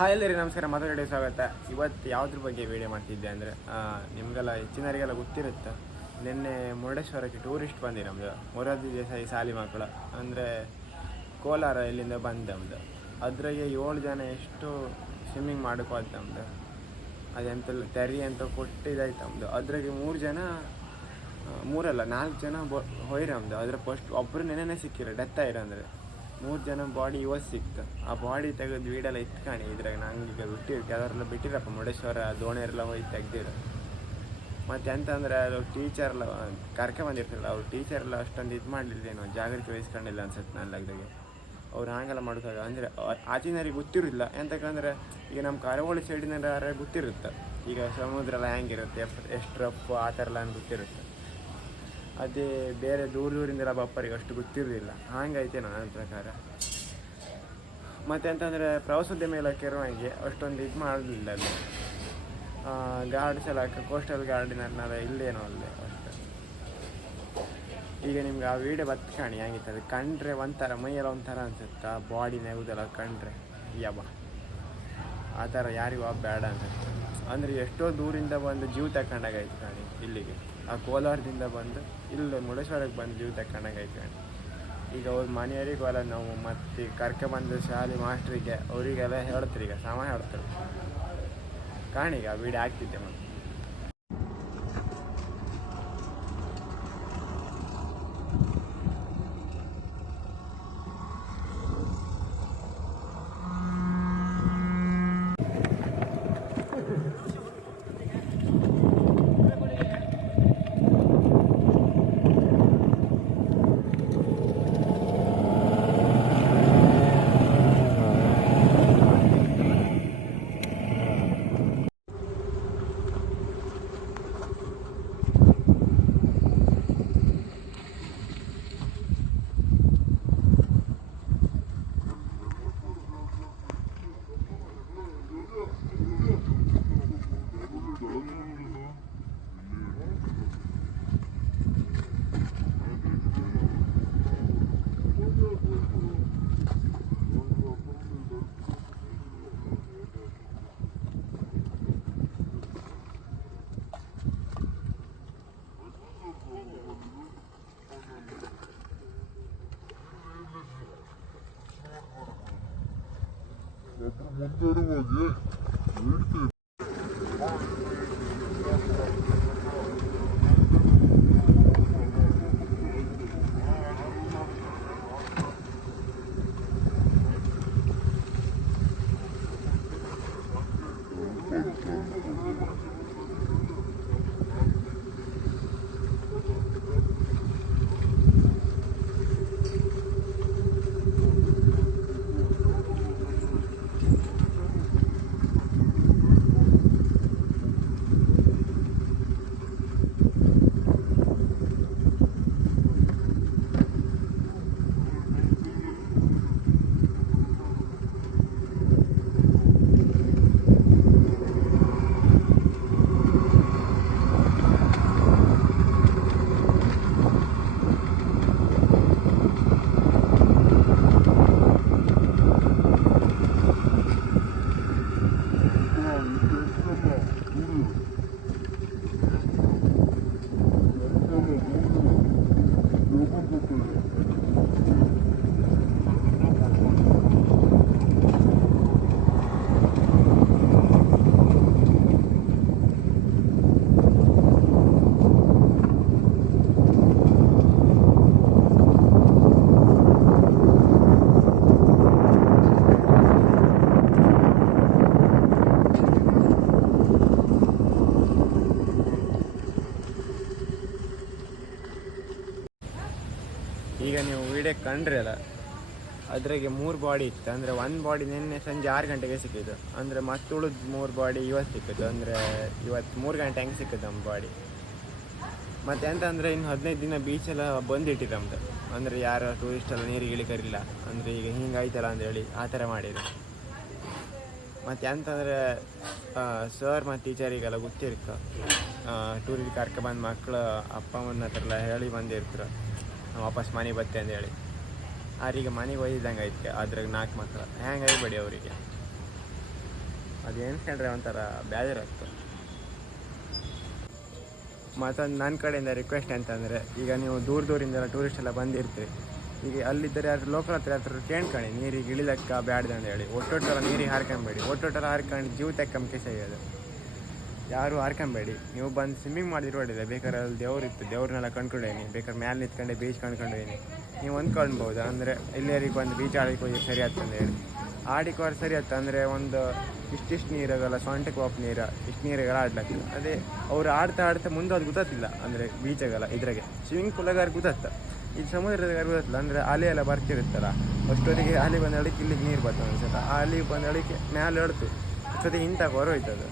Hi ಎಲ್ಲರಿ ನಮಸ್ಕಾರ, ಮತ್ತೊಂದು ಸ್ವಾಗತ. ಇವತ್ತು ಯಾವುದ್ರ ಬಗ್ಗೆ ವೀಡಿಯೋ ಮಾಡ್ತಿದ್ದೆ ಅಂದರೆ, ನಿಮಗೆಲ್ಲ ಹೆಚ್ಚಿನವರಿಗೆಲ್ಲ ಗೊತ್ತಿರುತ್ತೆ, ನಿನ್ನೆ ಮುರುಡೇಶ್ವರಕ್ಕೆ ಟೂರಿಸ್ಟ್ ಬಂದಿ ನಮ್ಮದು ಮೊರಾರ್ಜಿ ದೇಸಾಯಿ ಶಾಲೆ ಮಕ್ಕಳು ಅಂದರೆ ಕೋಲಾರ ಇಲ್ಲಿಂದ ಬಂದು ನಮ್ಮದು. ಅದ್ರಾಗೆ 7 ಜನ ಎಷ್ಟು ಸ್ವಿಮ್ಮಿಂಗ್ ಮಾಡೋಕೆ ಹೋದ್ ನಮ್ಮದು. ಅದೆಂತೆಲ್ಲ ತೆರಿ ಅಂತ ಕೊಟ್ಟಿದ್ದಾಯ್ತು ನಮ್ಮದು. ಅದ್ರಾಗೆ 4 ಜನ ಹೋಯ್ರಿ ನಮ್ಮದು. ಅದ್ರ ಫಸ್ಟ್ ಒಬ್ಬರು ನೆನೆನೇ ಸಿಕ್ಕಿರೋ, ಡೆತ್ ಆಯ್ರು ಅಂದರೆ 3 ಜನ ಬಾಡಿ ಇವತ್ತು ಸಿಕ್ತು. ಆ ಬಾಡಿ ತೆಗೆದು ವೀಡೆಲ್ಲ ಇಟ್ಕಾಣಿ. ಇದ್ರಾಗ ನಂಗೆ ಈಗ ಬಿಟ್ಟಿರ್ತೀವಿ, ಅದರೆಲ್ಲ ಬಿಟ್ಟಿರಪ್ಪ ಮುರುಡೇಶ್ವರ ದೋಣಿಯರೆಲ್ಲ ಹೋಗಿ ತೆಗ್ದಿರು. ಮತ್ತು ಎಂತಂದರೆ ಅದು ಟೀಚರ್ಲ್ಲ ಕರ್ಕೆ ಬಂದಿರ್ತಿರಲ್ಲ, ಅವ್ರು ಟೀಚರೆಲ್ಲ ಅಷ್ಟೊಂದು ಇದು ಮಾಡಲಿಲ್ಲೇನೋ, ಜಾಗೃತಿ ವಹಿಸ್ಕೊಂಡಿಲ್ಲ ಅನ್ಸುತ್ತೆ ನನ್ನ ಲೆಕ್ಕದಾಗೆ. ಅವ್ರು ಹಾಗೆಲ್ಲ ಮಾಡೋದಾಗ ಅಂದರೆ ಆಚಿನವ್ರಿಗೆ ಗೊತ್ತಿರೋದಿಲ್ಲ. ಎಂತಕ್ಕಂದರೆ ಈಗ ನಮ್ಮ ಕರಾವಳಿ ಸೈಡಿನಾರ ಗೊತ್ತಿರುತ್ತೆ, ಈಗ ಸಮುದ್ರ ಎಲ್ಲ ಹೆಂಗಿರುತ್ತೆ, ಎಷ್ಟು ರಫ್ ಆ ಥರ ಎಲ್ಲ ಗೊತ್ತಿರುತ್ತೆ. ಅದೇ ಬೇರೆ ದೂರದಿಂದೆಲ್ಲ ಬಪ್ಪರಿಗೆ ಅಷ್ಟು ಗೊತ್ತಿರೋದಿಲ್ಲ. ಹಾಗೈತೆ ನನ್ನ ಪ್ರಕಾರ. ಮತ್ತೆಂತಂದರೆ ಪ್ರವಾಸೋದ್ಯಮ ಇಲಾಖೆ ಇರುವಂಗೆ ಅಷ್ಟೊಂದು ಇದು ಮಾಡಲಿಲ್ಲ ಅಲ್ಲಿ. ಗಾರ್ಡ್ಸ್ ಎಲ್ಲ ಕೋಸ್ಟಲ್ ಗಾರ್ಡಿನರ್ನೆಲ್ಲ ಇಲ್ಲೇನೋ ಅಲ್ಲೇ ಅಷ್ಟೇ. ಈಗ ನಿಮ್ಗೆ ಆ ವೀಡಿಯೋ ಬತ್ಕಾಣಿ ಹೆಂಗಿತ್ತು, ಅದು ಕಂಡ್ರೆ ಒಂಥರ ಮೈಯೆಲ್ಲ ಒಂಥರ ಅನ್ಸುತ್ತೆ. ಆ ಬಾಡಿ ನೆಗುದೆಲ್ಲ ಕಂಡ್ರೆ ಯಬ್ಬ, ಆ ಥರ ಯಾರಿಗೂ ಬೇಡ ಅನ್ಸುತ್ತೆ. ಅಂದರೆ ಎಷ್ಟೋ ದೂರಿಂದ ಬಂದು ಜೀವ ತಗೊಂಡಾಗೈತೆ ಕಾಣಿ ಇಲ್ಲಿಗೆ. ಆ ಕೋಲಾರದಿಂದ ಬಂದು ಇಲ್ಲಿ ಮುರುಡೇಶ್ವರಕ್ಕೆ ಬಂದು ಜೀವ ತಗೊಂಡಾಗೈತೆ ಕಾಣಿ. ಈಗ ಅವ್ರ ಮನೆಯವರಿಗೆ ಅಲ್ಲ ನಾವು ಮತ್ತೆ ಕರ್ಕೆ ಬಂದು ಶಾಲೆ ಮಾಸ್ಟ್ರಿಗೆ ಅವರಿಗೆಲ್ಲ ಹೇಳ್ತಾರೆ, ಈಗ ಸಮ ಹೇಳ್ತಾರೆ ಕಾಣೀಗ ಆ ವೀಡಿಯೋ ಆಗ್ತಿದ್ದೆ. ಮತ್ತೆ ಈಗ ನೀವು ವೀಡಿಯೋ ಕಂಡ್ರಿ ಅಲ್ಲ, ಅದ್ರಾಗೆ 3 ಬಾಡಿ ಇತ್ತು. ಅಂದರೆ 1 ಬಾಡಿ ನಿನ್ನೆ ಸಂಜೆ 6 ಗಂಟೆಗೆ ಸಿಕ್ಕಿದ್ದು. ಅಂದರೆ ಮತ್ತೆ ಉಳಿದ 3 ಬಾಡಿ ಇವತ್ತು ಸಿಕ್ಕಿದ್ದು. ಅಂದರೆ ಇವತ್ತು 3 ಗಂಟೆ ಹೆಂಗೆ ಸಿಕ್ಕಿದ್ದು ನಮ್ಮ ಬಾಡಿ. ಮತ್ತು ಎಂತ ಅಂದರೆ ಇನ್ನು 15 ದಿನ ಬೀಚೆಲ್ಲ ಬಂದಿಟ್ಟಿರು ನಮ್ದು. ಅಂದರೆ ಯಾರು ಟೂರಿಸ್ಟೆಲ್ಲ ನೀರಿಗೆ ಇಳಿಕರಿಲ್ಲ, ಅಂದರೆ ಈಗ ಹಿಂಗಾಯ್ತಲ್ಲ ಅಂದೇಳಿ ಆ ಥರ ಮಾಡಿದ್ರು. ಮತ್ತು ಎಂತಂದರೆ ಸರ್ ಮತ್ತು ಟೀಚರಿಗೆಲ್ಲ ಗೊತ್ತಿರುತ್ತೆ, ಟೂರಿಗೆ ಕರ್ಕ ಬಂದು ಮಕ್ಕಳು ಅಪ್ಪ ಅಮ್ಮನ ಹತ್ರ ಎಲ್ಲ ಹೇಳಿ ಬಂದಿರ್ತಾರೆ ನಾವು ವಾಪಸ್ ಮನೆಗೆ ಬತ್ತೆ ಅಂದೇಳಿ. ಅವ್ರಿಗೆ ಮನೆಗೆ ಒಯ್ದಂಗೆ ಐತೆ. ಅದ್ರಾಗ 4 ಮಕ್ಕಳು ಹೆಂಗೆ ಆಗಬೇಡಿ ಅವರಿಗೆ. ಅದು ಎಣಿಸ್ಕೊಂಡ್ರೆ ಒಂಥರ ಬೇಜಾರಾಗ್ತದೆ. ಮತ್ತೊಂದು ನನ್ನ ಕಡೆಯಿಂದ ರಿಕ್ವೆಸ್ಟ್ ಅಂತಂದರೆ, ಈಗ ನೀವು ದೂರದಿಂದೆಲ್ಲ ಟೂರಿಸ್ಟ್ ಎಲ್ಲ ಬಂದಿರ್ತೀರಿ, ಈಗ ಅಲ್ಲಿದ್ದರೆ ಯಾರು ಲೋಕಲ್ ಹತ್ರ ಕೇಳ್ಕೊಳ್ಳಿ ನೀರಿಗೆ ಇಳಿಲಕ್ಕ ಬ್ಯಾಡ್ದು ಅಂತ ಹೇಳಿ. ಒಟ್ಟೊಟ್ಟರ ನೀರಿಗೆ ಹಾರ್ಕೊಂಬೇಡಿ, ಒಟ್ಟೊಟ್ಟರ ಹಾರ್ಕೊಂಡು ಜೀವ ತೆಕ್ಕಂಬಿಕೆ ಸಿಗೋದು. ಯಾರು ಹಾರ್ಕೊಂಬೇಡಿ. ನೀವು ಬಂದು ಸ್ವಿಮ್ಮಿಂಗ್ ಮಾಡಿದ್ರು ಹೊಡಿದೆ, ಬೇಕಾದ್ರೆ ಅಲ್ಲಿ ದೇವ್ರಿತ್ತು, ದೇವ್ರನ್ನೆಲ್ಲ ಕಂಡ್ಕೊಂಡೇನಿ, ಬೇಕಾದ್ರೆ ಮ್ಯಾಲೆ ನಿಂತ್ಕೊಂಡೆ ಬೀಚ್ ಕಂಡ್ಕೊಂಡೇನಿ. ನೀವು ಅಂದ್ಕೊಳ್ಬೋದು ಅಂದರೆ ಇಲ್ಲಿಯರಿಗೆ ಬಂದು ಬೀಚ್ ಆಡಿಗೆ ಹೋಗಿ ಸರಿ ಆಗ್ತಂದು ಹೇಳಿ. ಆಡಿಗೆ ಹೋದ್ರೆ ಸರಿ ಆಗ್ತದೆ ಅಂದರೆ ಒಂದು ಇಷ್ಟಿಷ್ಟು ನೀರಾಗಲ್ಲ, ಸೊಂಟಕ್ಕೆ ಹೋಪ್ ನೀರು ಇಷ್ಟು ನೀರಾಗಲ್ಲ ಆಡ್ಲಕ್ಕೆ. ಅದೇ ಅವ್ರು ಆಡ್ತಾ ಮುಂದೆ ಅದು ಗೊತ್ತಿಲ್ಲ ಅಂದರೆ ಬೀಚಾಗಲ್ಲ. ಇದ್ರಾಗೆ ಸ್ವಿಮ್ಮಿಂಗ್ ಪೂಲಾಗಾರು ಗೊತ್ತಾಗ್ತ, ಇದು ಸಮುದ್ರದಾಗಾರು ಗೊತ್ತಿಲ್ಲ ಅಂದರೆ ಅಲೆ ಎಲ್ಲ ಬರ್ತಿರುತ್ತಲ್ಲ, ಅಷ್ಟೊತ್ತಿಗೆ ಅಲೆ ಬಂದು ಅಳಿಕೆ ಇಲ್ಲಿಗೆ ನೀರು ಬರ್ತದೆ ಅನ್ಸುತ್ತೆ. ಆ ಅಲ್ಲಿಗೆ ಬಂದು ಅಳಿಕೆ ಮ್ಯಾಲೆ ಎಳ್ತು ಅಷ್ಟೊತ್ತಿಗೆ ಇಂಥ ಹೊರ ಹೋಯ್ತದು.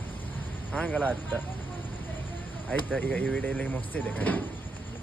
ಹಂಗಲ್ಲ ಆಗ್ತ. ಆಯ್ತಾ, ಈಗ ಈ ವಿಡಿಯೋ ಇಲ್ಲಿಗೆ ಮುಗಿಸ್ತಿದ್ದೆ.